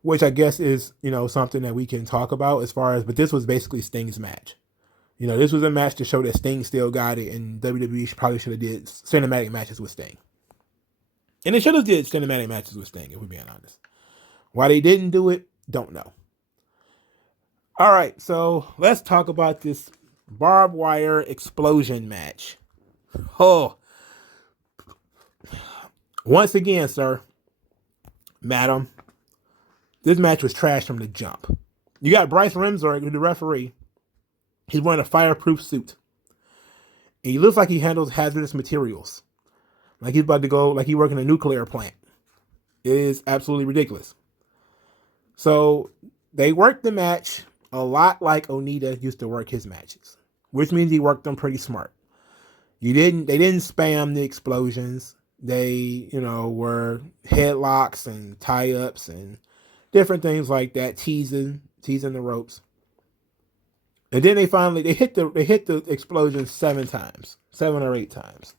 which I guess is, something that we can talk about but this was basically Sting's match. This was a match to show that Sting still got it, and WWE probably should have did cinematic matches with Sting. And they should have did cinematic matches with Sting, if we're being honest. Why they didn't do it, don't know. All right, so let's talk about this barbed wire explosion match. Oh. Once again, sir, madam, This match was trash from the jump. You got Bryce Remsburg, the referee. He's wearing a fireproof suit. And he looks like he handles hazardous materials. Like he's about to go, like he working in a nuclear plant. It is absolutely ridiculous. So they worked the match a lot like Onita used to work his matches, which means he worked them pretty smart. They didn't spam the explosions. They, were headlocks and tie-ups and different things like that, teasing the ropes. And then they hit the explosion 7 or 8 times.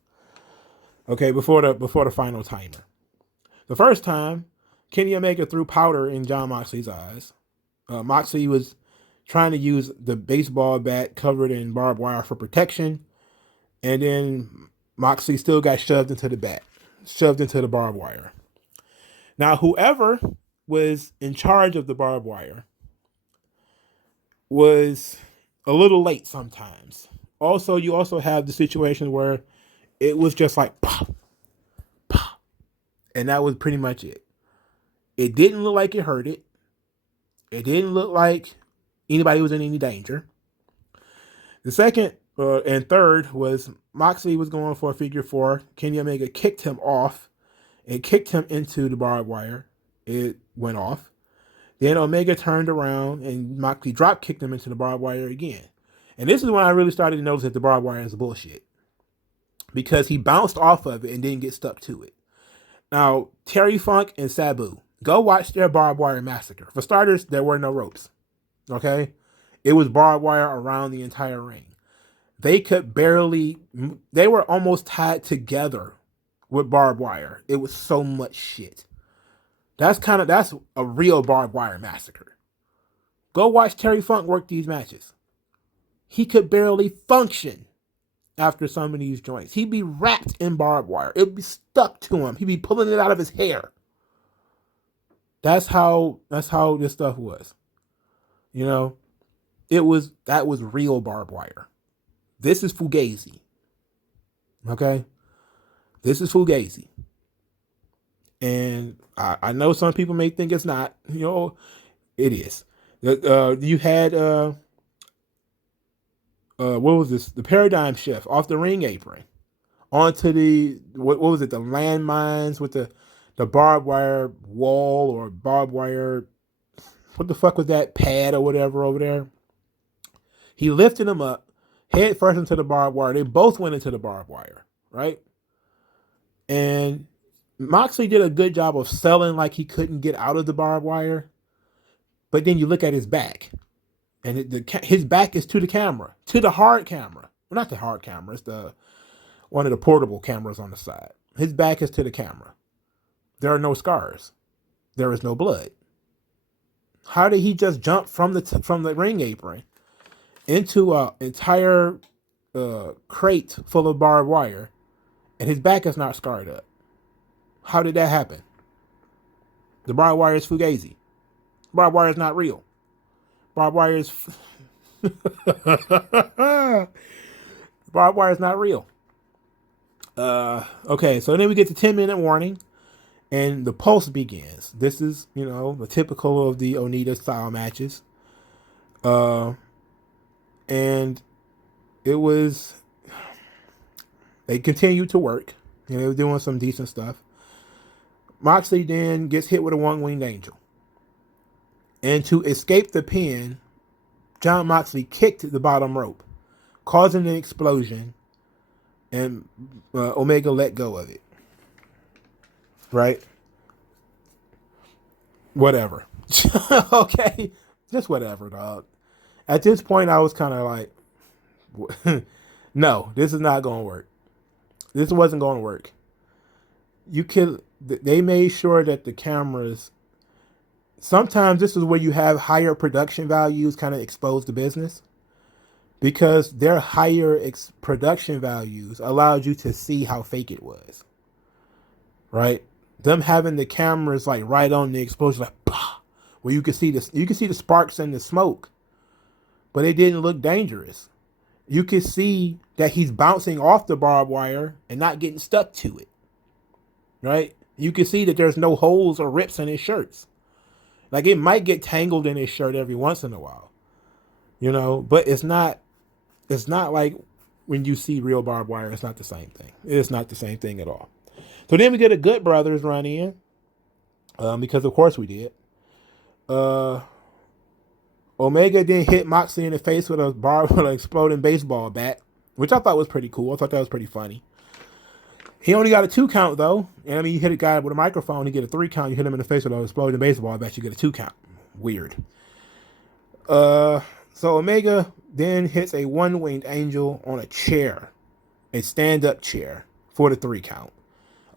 Okay, before the final timer. The first time, Kenny Omega threw powder in Jon Moxley's eyes. Moxley was trying to use the baseball bat covered in barbed wire for protection, and then Moxley still got shoved into the barbed wire. Now, whoever was in charge of the barbed wire was a little late sometimes. Also, you also have the situation where it was just like pop, pop, and that was pretty much it. It didn't look like it hurt it. It didn't look like anybody was in any danger. The second and third was Moxley was going for a figure 4. Kenny Omega kicked him off and kicked him into the barbed wire. It went off. Then Omega turned around and Moxley drop kicked him into the barbed wire again. And this is when I really started to notice that the barbed wire is bullshit, because he bounced off of it and didn't get stuck to it. Now, Terry Funk and Sabu, go watch their barbed wire massacre. For starters, there were no ropes. Okay? It was barbed wire around the entire ring. They were almost tied together with barbed wire. It was so much shit. That's a real barbed wire massacre. Go watch Terry Funk work these matches. He could barely function after some of these joints. He'd be wrapped in barbed wire. It'd be stuck to him. He'd be pulling it out of his hair. That's how this stuff was. That was real barbed wire. This is Fugazi. Okay? This is Fugazi. And I know some people may think it's not. It is. You had what was this? The paradigm shift off the ring apron onto the what was it? The landmines with the barbed wire wall or barbed wire. What the fuck was that pad or whatever over there? He lifted him up, head first into the barbed wire. They both went into the barbed wire, right? And Moxley did a good job of selling like he couldn't get out of the barbed wire. But then you look at his back. And his back is to the camera, to the hard camera. Well, not the hard camera. It's one of the portable cameras on the side. His back is to the camera. There are no scars. There is no blood. How did he just jump from the ring apron into an entire crate full of barbed wire, and his back is not scarred up? How did that happen? The barbed wire is Fugazi. Barbed wire is not real. Barbed wire is barbed wire is not real. Okay, so then we get the 10-minute warning, and the pulse begins. This is, the typical of the Onita style matches. And it was, they continued to work. They were doing some decent stuff. Moxley then gets hit with a one-winged angel. And to escape the pin, Jon Moxley kicked the bottom rope, causing an explosion, and Omega let go of it. Right? Whatever. Okay? Just whatever, dog. At this point, I was kind of like, no, this is not going to work. This wasn't going to work. They made sure that the cameras, sometimes this is where you have higher production values kind of expose the business, because their higher production values allowed you to see how fake it was, right? Them having the cameras like right on the explosion, like bah, where you could see the sparks and the smoke, but it didn't look dangerous. You could see that he's bouncing off the barbed wire and not getting stuck to it, right? You can see that there's no holes or rips in his shirts. Like it might get tangled in his shirt every once in a while, you know, but it's not like when you see real barbed wire, it's not the same thing. It's not the same thing at all. So then we get a Good Brothers run in, because of course we did. Omega then hit Moxley in the face with with an exploding baseball bat, which I thought was pretty cool. I thought that was pretty funny. He only got a 2 count though. And I mean, you hit a guy with a microphone, you get a 3 count. You hit him in the face with an exploding baseball bat, you get a 2 count. Weird. So Omega then hits a one-winged angel on a chair, a stand-up chair for the 3 count.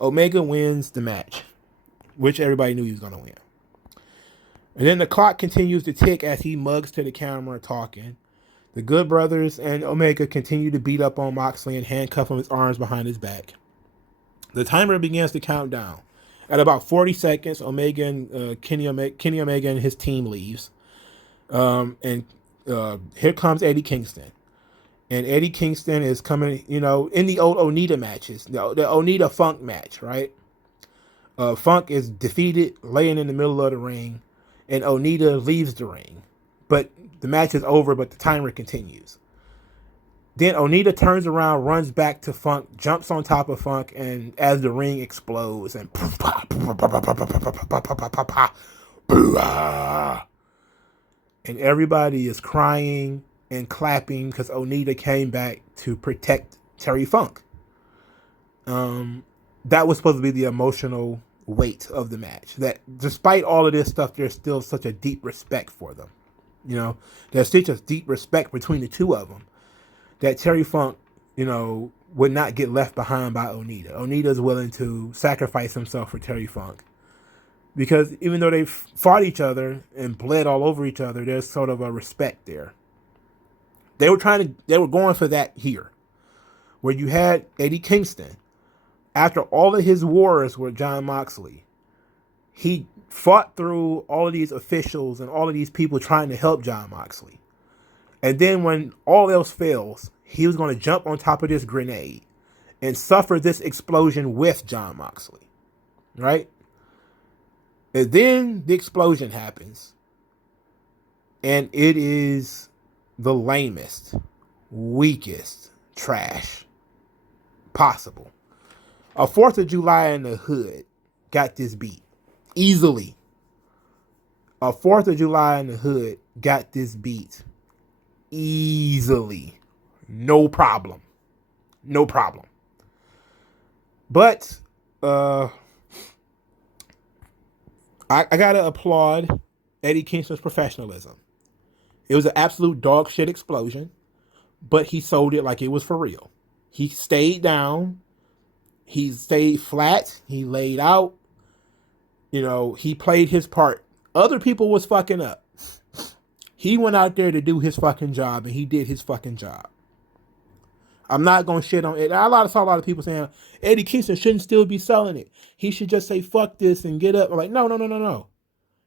Omega wins the match, which everybody knew he was going to win. And then the clock continues to tick as he mugs to the camera talking. The Good Brothers and Omega continue to beat up on Moxley and handcuff him with his arms behind his back. The timer begins to count down. At about 40 seconds, Omega and Kenny Omega and his team leaves. And here comes Eddie Kingston. And Eddie Kingston is coming, you know, in the old Onita matches, the Onita Funk match, right? Funk is defeated, laying in the middle of the ring, and Onita leaves the ring. But the match is over, but the timer continues. Then Onita turns around, runs back to Funk, jumps on top of Funk, and as the ring explodes, and and everybody is crying and clapping because Onita came back to protect Terry Funk. That was supposed to be the emotional weight of the match. That despite all of this stuff, there's still such a deep respect for them. You know, there's such a deep respect between the two of them that Terry Funk, you know, would not get left behind by Onita. Onita's willing to sacrifice himself for Terry Funk. Because even though they fought each other and bled all over each other, there's sort of a respect there. They were going for that here. Where you had Eddie Kingston, after all of his wars with Jon Moxley, he fought through all of these officials and all of these people trying to help Jon Moxley. And then when all else fails, he was going to jump on top of this grenade and suffer this explosion with Jon Moxley. Right? And then the explosion happens. And it is the lamest, weakest trash possible. A 4th of July in the hood got this beat. Easily. A 4th of July in the hood got this beat. Easily. No problem. No problem. But, I gotta applaud Eddie Kingston's professionalism. It was an absolute dog shit explosion, but he sold it like it was for real. He stayed down. He stayed flat. He laid out. You know, he played his part. Other people was fucking up. He went out there to do his fucking job, and he did his fucking job. I'm not going to shit on it. I saw a lot of people saying, Eddie Kingston shouldn't still be selling it. He should just say, fuck this and get up. I'm like, no.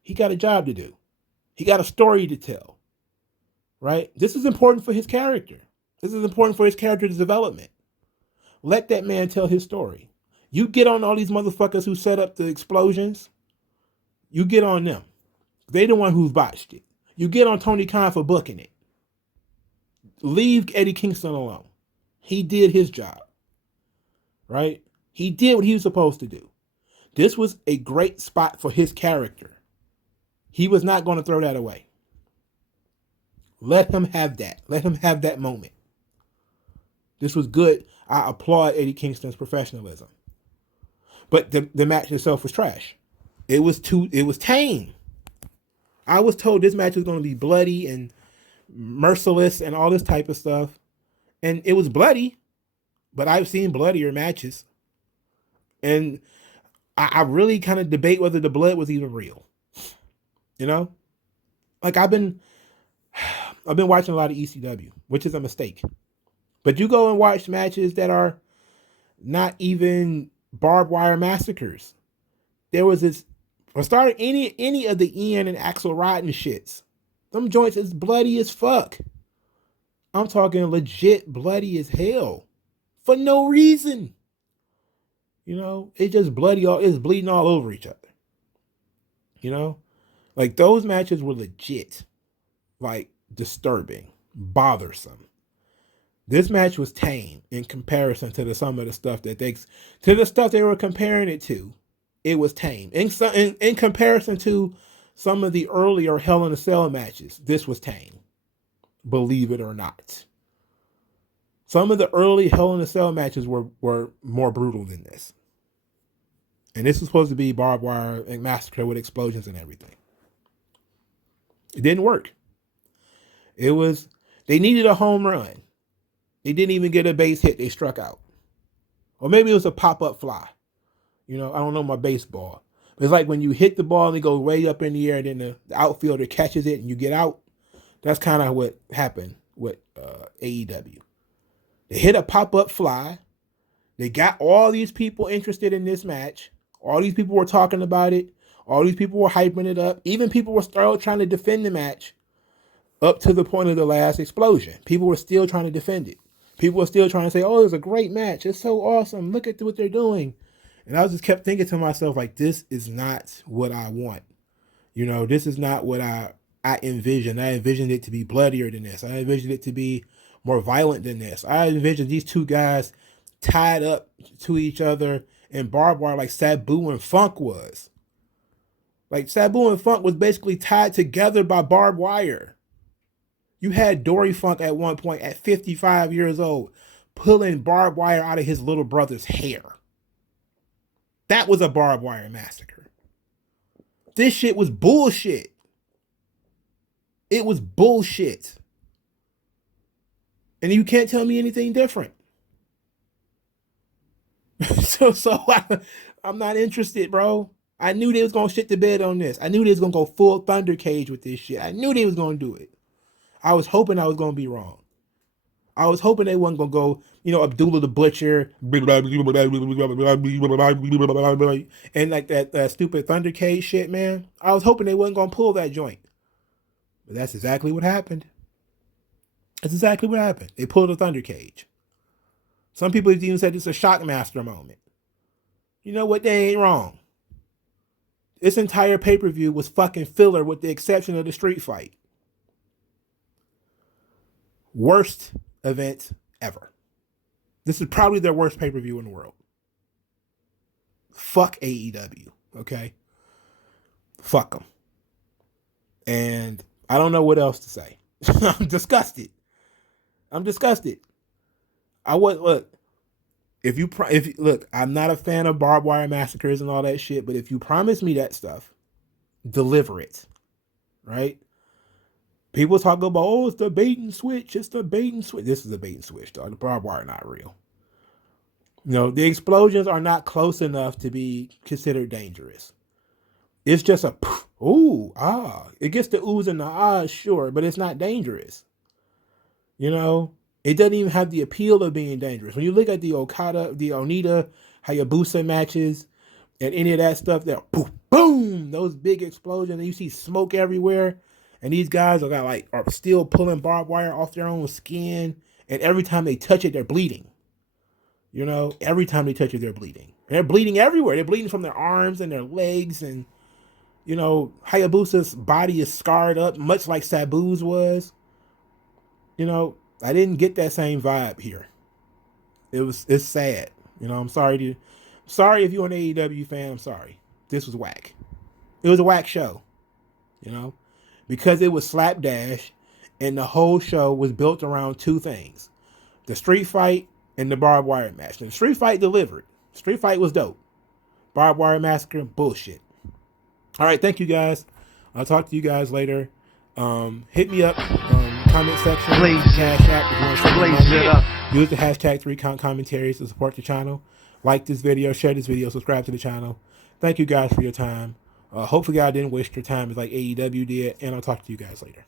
He got a job to do. He got a story to tell. Right? This is important for his character. This is important for his character's development. Let that man tell his story. You get on all these motherfuckers who set up the explosions. You get on them. They the one who's botched it. You get on Tony Khan for booking it. Leave Eddie Kingston alone. He did his job. Right? He did what he was supposed to do. This was a great spot for his character. He was not going to throw that away. Let him have that. Let him have that moment. This was good. I applaud Eddie Kingston's professionalism. But the match itself was trash. It was tame. I was told this match was going to be bloody and merciless and all this type of stuff. And it was bloody, but I've seen bloodier matches. And I really kind of debate whether the blood was even real. You know? Like I've been watching a lot of ECW, which is a mistake. But you go and watch matches that are not even barbed wire massacres. There was this, for starting, any of the Ian and Axel Rotten shits. Them joints is bloody as fuck. I'm talking legit bloody as hell. For no reason. You know, it's just bloody, it's bleeding all over each other. You know? Like, those matches were legit, like, disturbing, bothersome. This match was tame in comparison to some of the stuff that they were comparing it to. It was tame. In comparison to some of the earlier Hell in a Cell matches, this was tame. Believe it or not. Some of the early Hell in a Cell matches were more brutal than this. And this was supposed to be barbed wire and massacre with explosions and everything. It didn't work. They needed a home run. They didn't even get a base hit. They struck out. Or maybe it was a pop-up fly. You know, I don't know my baseball. But it's like when you hit the ball and it goes way up in the air and then the outfielder catches it and you get out. That's kind of what happened with AEW. They hit a pop-up fly. They got all these people interested in this match. All these people were talking about it. All these people were hyping it up. Even people were still trying to defend the match up to the point of the last explosion. People were still trying to defend it. People were still trying to say, oh, it was a great match. It's so awesome. Look at what they're doing. And I just kept thinking to myself, like, this is not what I want. You know, this is not what I envisioned. I envisioned it to be bloodier than this. I envisioned it to be more violent than this. I envisioned these two guys tied up to each other in barbed wire like Sabu and Funk was. Like, Sabu and Funk was basically tied together by barbed wire. You had Dory Funk at one point at 55 years old pulling barbed wire out of his little brother's hair. That was a barbed wire massacre. This shit was bullshit. It was bullshit. And you can't tell me anything different. so I'm not interested, bro. I knew they was going to shit the bed on this. I knew they was going to go full Thunder Cage with this shit. I knew they was going to do it. I was hoping I was going to be wrong. I was hoping they wasn't going to go, you know, Abdullah the Butcher, and like that stupid Thunder Cage shit, man. I was hoping they wasn't going to pull that joint. But that's exactly what happened. That's exactly what happened. They pulled a Thunder Cage. Some people even said it's a Shockmaster moment. You know what? They ain't wrong. This entire pay-per-view was fucking filler with the exception of the street fight. Worst event ever. This is probably their worst pay-per-view in the world. Fuck AEW, okay? Fuck them. And I don't know what else to say. I'm disgusted. Look, I'm not a fan of barbed wire massacres and all that shit, but if you promise me that stuff, deliver it, right? People talk about, oh, it's the bait and switch. It's the bait and switch. This is a bait and switch, though. The barbed wire not real. You know, the explosions are not close enough to be considered dangerous. It's just a ooh, ah. It gets the oohs and the ahs, sure, but it's not dangerous. You know, it doesn't even have the appeal of being dangerous. When you look at the Onita, Hayabusa matches, and any of that stuff, they're boom, boom, those big explosions, and you see smoke everywhere. And these guys are still pulling barbed wire off their own skin. And every time they touch it, they're bleeding. You know, every time they touch it, they're bleeding. And they're bleeding everywhere. They're bleeding from their arms and their legs. And, you know, Hayabusa's body is scarred up, much like Sabu's was. You know, I didn't get that same vibe here. It's sad. You know, I'm sorry if you're an AEW fan, I'm sorry. This was whack. It was a whack show. You know? Because it was slapdash, and the whole show was built around two things. The street fight and the barbed wire match. And the street fight delivered. Street fight was dope. Barbed wire massacre, bullshit. All right, thank you guys. I'll talk to you guys later. Hit me up, comment section. Please. Cash App if you want to send me money. Use the hashtag 3Count Commentaries to support the channel. Like this video, share this video, subscribe to the channel. Thank you guys for your time. Hopefully I didn't waste your time as like AEW did, and I'll talk to you guys later.